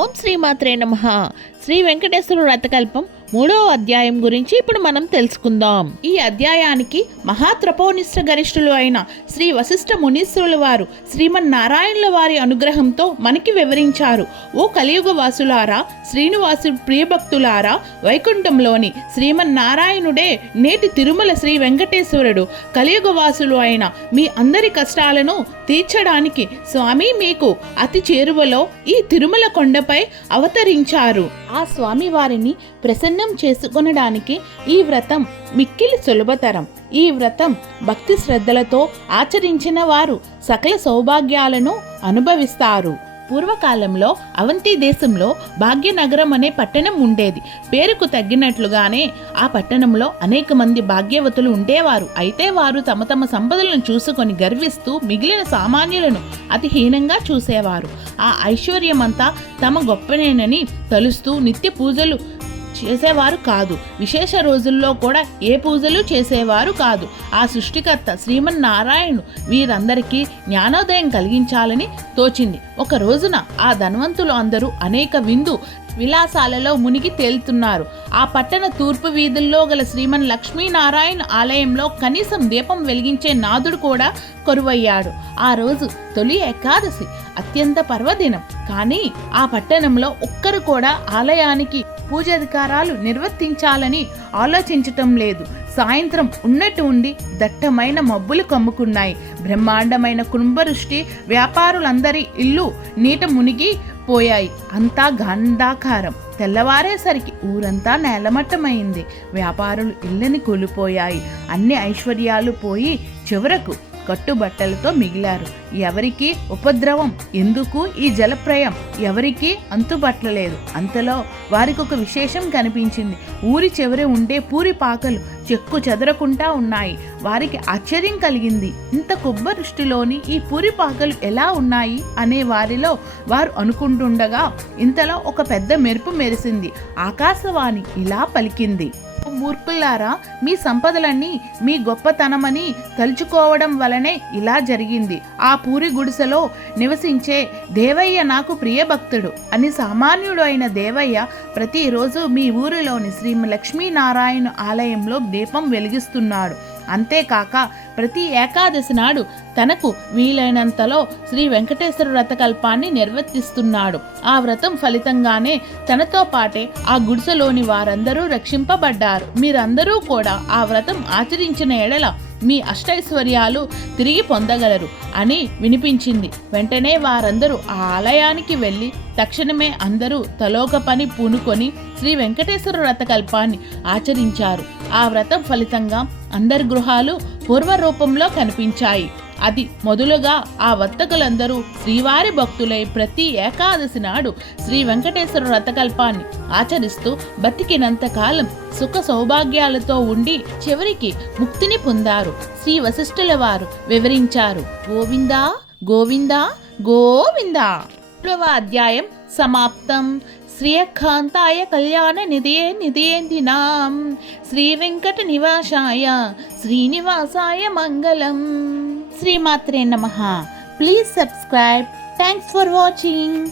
ఓం శ్రీమాత్రే నమః. శ్రీ వెంకటేశ్వర వ్రతకల్పం 3వ అధ్యాయం గురించి ఇప్పుడు మనం తెలుసుకుందాం. ఈ అధ్యాయానికి మహాత్రపోనిష్ట గరిష్ఠులు అయిన శ్రీ వశిష్ఠ మునీశ్వరుల వారు శ్రీమన్నారాయణుల వారి అనుగ్రహంతో మనకి వివరించారు. ఓ కలియుగ వాసులారా, శ్రీనివాసు ప్రియభక్తులారా, వైకుంఠంలోని శ్రీమన్నారాయణుడే నేటి తిరుమల శ్రీ వెంకటేశ్వరుడు. కలియుగ వాసులు అయిన మీ అందరి కష్టాలను తీర్చడానికి స్వామి మీకు అతి చేరువలో ఈ తిరుమల కొండపై అవతరించారు. ఆ స్వామి వారిని ప్రసన్నం చేసుకొనడానికి ఈ వ్రతం మిక్కిలి సులభతరం. ఈ వ్రతం భక్తి శ్రద్ధలతో ఆచరించిన వారు సకల సౌభాగ్యాలను అనుభవిస్తారు. పూర్వకాలంలో అవంతి దేశంలో భాగ్యనగరం అనే పట్టణం ఉండేది. పేరుకు తగ్గినట్లుగానే ఆ పట్టణంలో అనేక మంది భాగ్యవతులు ఉండేవారు. అయితే వారు తమ తమ సంపదలను చూసుకొని గర్విస్తూ మిగిలిన సామాన్యులను అతి హీనంగా చూసేవారు. ఆ ఐశ్వర్యమంతా తమ గొప్పనేనని తలుస్తూ నిత్య పూజలు చేసేవారు కాదు. విశేష రోజుల్లో కూడా ఏ పూజలు చేసేవారు కాదు. ఆ సృష్టికర్త శ్రీమన్నారాయణుడు వీరందరికీ జ్ఞానోదయం కలిగించాలని తోచింది. ఒక రోజున ఆ ధనవంతులు అందరూ అనేక విందు విలాసాలలో మునిగి తేలుతున్నారు. ఆ పట్టణ తూర్పు వీధుల్లో గల శ్రీమన్ లక్ష్మీనారాయణ ఆలయంలో కనీసం దీపం వెలిగించే నాదుడు కూడా కొరువయ్యాడు. ఆ రోజు తొలి ఏకాదశి, అత్యంత పర్వదినం. కానీ ఆ పట్టణంలో ఒక్కరు కూడా ఆలయానికి పూజాధికారాలు నిర్వర్తించాలని ఆలోచించటం లేదు. సాయంత్రం ఉన్నట్టు ఉండి దట్టమైన మబ్బులు కమ్ముకున్నాయి. బ్రహ్మాండమైన కుంభవృష్టి వ్యాపారులందరి ఇల్లు నీట మునిగి పోయాయి. అంతా గాంధాకారం. తెల్లవారేసరికి ఊరంతా నేలమట్టమైంది. వ్యాపారులు ఇళ్ళని కూలిపోయాయి. అన్ని ఐశ్వర్యాలు పోయి చివరకు కట్టుబట్టలతో మిగిలారు. ఎవరికి ఉపద్రవం, ఎందుకు ఈ జలప్రయం ఎవరికీ అంతుబట్టలేదు. అంతలో వారికి ఒక విశేషం కనిపించింది. ఊరి చివరి ఉండే పూరి పాకలు చెక్కు చెదరకుండా ఉన్నాయి. వారికి ఆశ్చర్యం కలిగింది. ఇంత కుబ్బవృష్టిలోని ఈ పూరి పాకలు ఎలా ఉన్నాయి అనే వారిలో వారు అనుకుంటుండగా ఇంతలో ఒక పెద్ద మెరుపు మెరిసింది. ఆకాశవాణి ఇలా పలికింది: మూర్ఖులారా, మీ సంపదలన్నీ మీ గొప్పతనమని తలుచుకోవడం వలనే ఇలా జరిగింది. ఆ పూరి గుడిసెలో నివసించే దేవయ్య నాకు ప్రియభక్తుడు అని సామాన్యుడు అయిన దేవయ్య ప్రతిరోజు మీ ఊరిలోని శ్రీ లక్ష్మీనారాయణ ఆలయంలో దీపం వెలిగిస్తున్నాడు. అంతేకాక ప్రతి ఏకాదశి నాడు తనకు వీలైనంతలో శ్రీ వెంకటేశ్వర వ్రతకల్పాన్ని నిర్వర్తిస్తున్నాడు. ఆ వ్రతం ఫలితంగానే తనతో పాటే ఆ గుడిసెలోని వారందరూ రక్షింపబడ్డారు. మీరందరూ కూడా ఆ వ్రతం ఆచరించిన ఎడల మీ అష్టైశ్వర్యాలు తిరిగి పొందగలరు అని వినిపించింది. వెంటనే వారందరూ ఆ ఆలయానికి వెళ్ళి తక్షణమే అందరూ తలోక పని పూనుకొని శ్రీ వెంకటేశ్వర వ్రతకల్పాన్ని ఆచరించారు. ఆ వ్రతం ఫలితంగా అందరి గృహాలు పూర్వరూపంలో కనిపించాయి. అది మొదలుగా ఆ వర్తకులందరూ శ్రీవారి భక్తులై ప్రతి ఏకాదశి నాడు శ్రీ వెంకటేశ్వర వ్రతకల్పాన్ని ఆచరిస్తూ బతికినంతకాలం సుఖ సౌభాగ్యాలతో ఉండి చివరికి ముక్తిని పొందారు. శ్రీ వశిష్ఠుల వారు వివరించారు. గోవిందా గోవిందా గోవిందా. 3వ అధ్యాయం సమాప్తం. శ్రీయకాంతాయ కళ్యాణ నిధియేందినాం శ్రీ వెంకట నివాసాయ శ్రీనివాసాయ మంగళం. శ్రీమాత్రే నమః. Please subscribe. Thanks for watching.